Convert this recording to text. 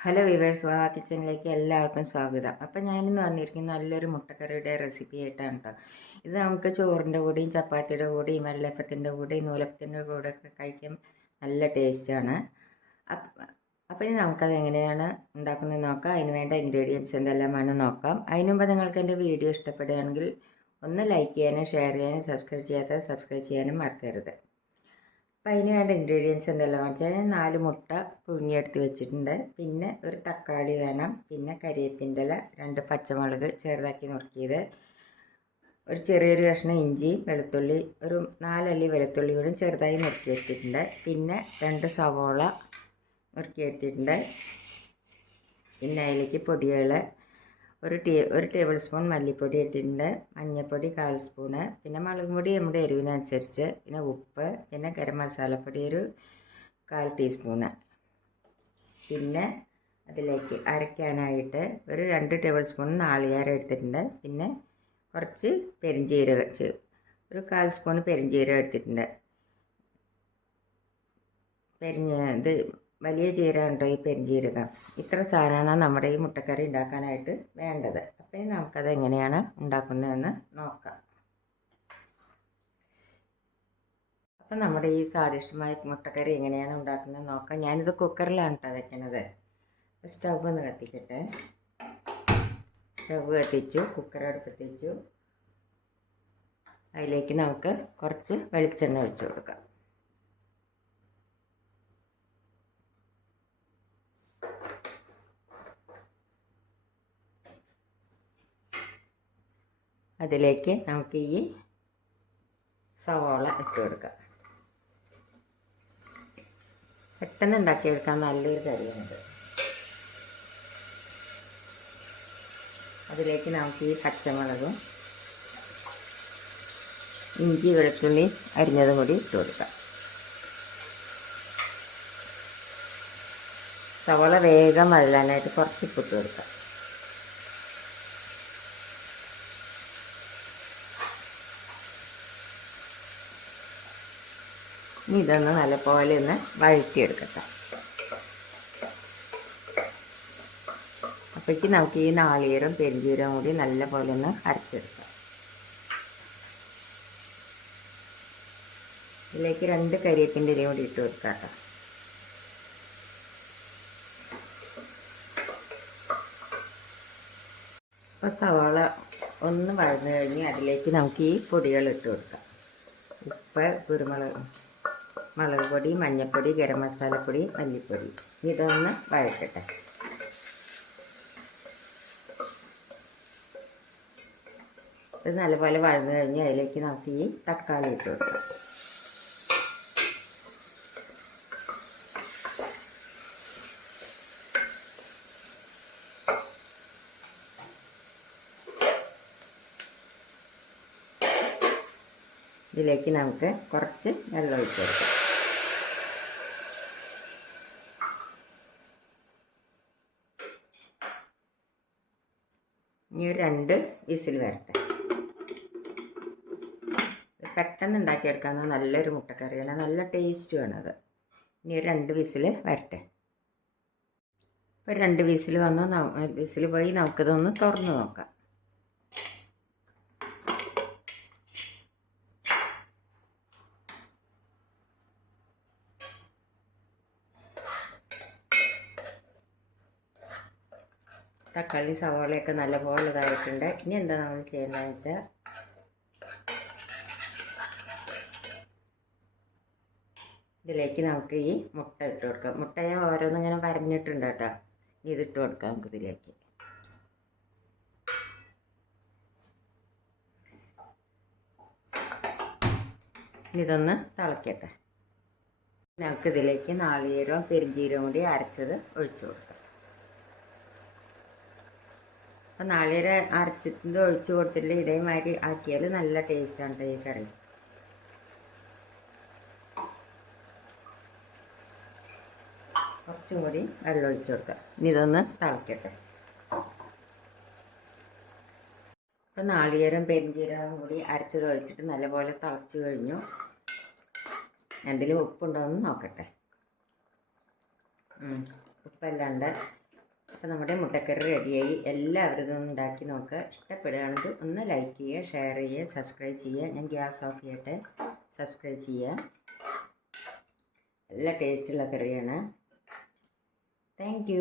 Hello viewers വാ കിച്ചണിലേക്ക് എല്ലാവർക്കും സ്വാഗതം. അപ്പം ഞാനിന്ന് വന്നിരിക്കുന്ന നല്ലൊരു മുട്ടക്കറിയുടെ റെസിപ്പി ആയിട്ടാണ് കേട്ടോ ഇത് നമുക്ക് ചോറിന്റെ കൂടെയും ചപ്പാത്തിയുടെ കൂടെയും വെള്ളപ്പത്തിന്റെ കൂടെയും നൂലപ്പത്തിന്റെ കൂടെ ഒക്കെ കഴിക്കാൻ നല്ല ടേസ്റ്റാണ് അപ്പം ഇനി നമുക്കത് എങ്ങനെയാണ് ഉണ്ടാക്കുന്നത് നോക്കാം. അതിന് വേണ്ട ഇൻഗ്രീഡിയൻസ് എന്തെല്ലാമാണ് നോക്കാം. അതിന് മുമ്പ് നിങ്ങൾക്ക് എന്റെ വീഡിയോ ഇഷ്ടപ്പെടുകയാണെങ്കിൽ ഒന്ന് ലൈക്ക് ചെയ്യാനും ഷെയർ ചെയ്യാനും സബ്സ്ക്രൈബ് ചെയ്യാത്ത സബ്സ്ക്രൈബ് ചെയ്യാനും മറക്കരുത്. അപ്പം അതിന് വേണ്ട ഇൻഗ്രീഡിയൻസ് എന്തെല്ലാം വെച്ചാൽ നാല് മുട്ട പുഴുങ്ങിയെടുത്ത് വെച്ചിട്ടുണ്ട്. പിന്നെ ഒരു തക്കാളി വേണം. പിന്നെ കരിവേപ്പിന്റെ ഇല രണ്ട് പച്ചമുളക് ചെറുതാക്കി നുറുക്കിയത്. ഒരു ചെറിയൊരു കഷ്ണം ഇഞ്ചി വെളുത്തുള്ളി ഒരു നാലല്ലി വെളുത്തുള്ളി കൂടി ചെറുതായി നുറുക്കി വെച്ചിട്ടുണ്ട് പിന്നെ രണ്ട് സവോള നുറുക്കി എടുത്തിട്ടുണ്ട് പിന്നെ അതിലേക്ക് പൊടികൾ ഒരു ടീ ഒരു ടേബിൾ സ്പൂൺ മല്ലിപ്പൊടി എടുത്തിട്ടുണ്ട്. മഞ്ഞൾപ്പൊടി കാൽ സ്പൂണ്. പിന്നെ മുളക് പൊടി നമ്മുടെ എരിവിനനുസരിച്ച്. പിന്നെ ഉപ്പ്. പിന്നെ ഗരം മസാലപ്പൊടി ഒരു കാൽ ടീസ്പൂണ്. പിന്നെ അതിലേക്ക് അരയ്ക്കാനായിട്ട് ഒരു രണ്ട് ടേബിൾ സ്പൂൺ നാളികേരം എടുത്തിട്ടുണ്ട്. പിന്നെ കുറച്ച് പെരിഞ്ചീരകം ഒരു കാൽ സ്പൂൺ പെരിഞ്ചീരകം എടുത്തിട്ടുണ്ട്. പെരിഞ്ഞ ഇത് വലിയ ജീരകം ഈ പെരുംജീരകം? ഇത്ര സാധനമാണ് നമ്മുടെ ഈ മുട്ടക്കറി ഉണ്ടാക്കാനായിട്ട് വേണ്ടത്. അപ്പോൾ നമുക്കത് എങ്ങനെയാണ് ഉണ്ടാക്കുന്നതെന്ന് നോക്കാം. അപ്പം നമ്മുടെ ഈ സ്വാദിഷ്ടമായ മുട്ടക്കറി എങ്ങനെയാണ് ഉണ്ടാക്കുന്നത് നോക്കാം. ഞാനിത് കുക്കറിലാണ് കേട്ടോ വയ്ക്കണത് സ്റ്റൗ ഒന്ന് കത്തിക്കട്ടെ. സ്റ്റൗ കത്തിച്ചു കുക്കർ അടുപ്പത്തിച്ചു അതിലേക്ക് നമുക്ക് കുറച്ച് വെളിച്ചെണ്ണ ഒഴിച്ചു കൊടുക്കാം. അതിലേക്ക് നമുക്ക് ഈ സവാള ഇട്ട് കൊടുക്കാം. പെട്ടെന്ന് ഉണ്ടാക്കിയെടുക്കാൻ നല്ലൊരു കറിയാണിത്. അതിലേക്ക് നമുക്ക് ഈ പച്ചമുളകും ഇഞ്ചി വെളുത്തുള്ളി അരിഞ്ഞതും കൂടി ഇട്ട് കൊടുക്കാം. സവോള വേഗം വഴലാനായിട്ട് കുറച്ച് ഇപ്പിട്ട് കൊടുക്കാം. ഇനി ഇതൊന്ന് നല്ലപോലെ ഒന്ന് വഴറ്റിയെടുക്കട്ടെ. അപ്പോഴേക്ക് നമുക്ക് ഈ നാളികേരം പെരുംജീരവും കൂടി നല്ലപോലെ ഒന്ന് അരച്ചെടുക്കാം. ഇതിലേക്ക് രണ്ട് കരിയേപ്പിന്റെ ഇലയും കൂടി ഇട്ട് കൊടുക്കാം അപ്പോൾ സവാള ഒന്ന് വഴന്നു കഴിഞ്ഞ് അതിലേക്ക് നമുക്ക് ഈ പൊടികൾ ഇട്ട് കൊടുക്കാം. ഉപ്പ് കുരുമുളക്. മുളക് പൊടി മഞ്ഞൾപ്പൊടി ഗരം മസാലപ്പൊടി മല്ലിപ്പൊടി. ഇതൊന്ന് വഴറ്റട്ടെ. ഇത് നല്ലപോലെ വഴന്നു കഴിഞ്ഞ് അതിലേക്ക് നമുക്ക് ഈ തക്കാളി ഇട്ട് കൊടുക്കാം. ഇതിലേക്ക് നമുക്ക് കുറച്ച് വെള്ളം ഒഴിച്ച് കൊടുക്കാം. ഇനി ഒരു രണ്ട് വിസിൽ വരട്ടെ. പെട്ടെന്ന് ഉണ്ടാക്കിയെടുക്കാവുന്ന നല്ലൊരു മുട്ടക്കറിയാണ്. നല്ല ടേസ്റ്റുമാണ് അത്. ഇനി ഒരു രണ്ട് വിസിൽ വരട്ടെ. ഇപ്പോൾ രണ്ട് വിസിൽ വന്നാൽ വിസിൽ പോയി നമുക്കിതൊന്ന് തുറന്ന് നോക്കാം. തക്കാളി സവാളയൊക്കെ നല്ലപോലെ ഇതായിട്ടുണ്ട് ഇനി എന്താ നമ്മൾ ചെയ്യേണ്ടതെന്ന് വെച്ചാൽ ഇതിലേക്ക് നമുക്ക് ഈ മുട്ട ഇട്ട് കൊടുക്കാം. മുട്ട ഞാൻ ഓരോന്നും ഇങ്ങനെ വരഞ്ഞിട്ടുണ്ട് കേട്ടോ. ഇതിട്ട് കൊടുക്കാം നമുക്ക് ഇതിലേക്ക്. ഇതൊന്ന് തിളക്കട്ടെ. നമുക്കിതിലേക്ക് നാളികേരവും പെരിഞ്ചീരവും കൂടി അരച്ചത് ഒഴിച്ചു കൊടുക്കാം. അപ്പം നാളികേര അരച്ചിട്ട് ഒഴിച്ച് കൊടുത്തിട്ട് ഇതേമാതിരി ആക്കിയാൽ നല്ല ടേസ്റ്റാണ് ഈ കറി. കുറച്ചും കൂടി വെള്ളം ഒഴിച്ചു കൊടുക്കാം. ഇനി ഇതൊന്ന് തിളക്കട്ടെ. അപ്പം നാളികേരം പെരിഞ്ചീരകം കൂടി അരച്ചത് ഒഴിച്ചിട്ട് നല്ലപോലെ തിളച്ച് കഴിഞ്ഞു. എന്തെങ്കിലും ഉപ്പുണ്ടോ എന്ന് നോക്കട്ടെ ഉപ്പല്ലാണ്ട് അപ്പോൾ നമ്മുടെ മുട്ടക്കറി റെഡിയായി. എല്ലാവരും ഇതൊന്നും ഉണ്ടാക്കി നോക്കുക ഇഷ്ടപ്പെടുകയാണെങ്കിൽ ഒന്ന് ലൈക്ക് ചെയ്യുക ഷെയർ ചെയ്യുക സബ്സ്ക്രൈബ് ചെയ്യുക. ഞാൻ ഗ്യാസ് ഓഫ് ചെയ്യട്ടെ. സബ്സ്ക്രൈബ് ചെയ്യുക. നല്ല ടേസ്റ്റുള്ള കറിയാണ്. താങ്ക്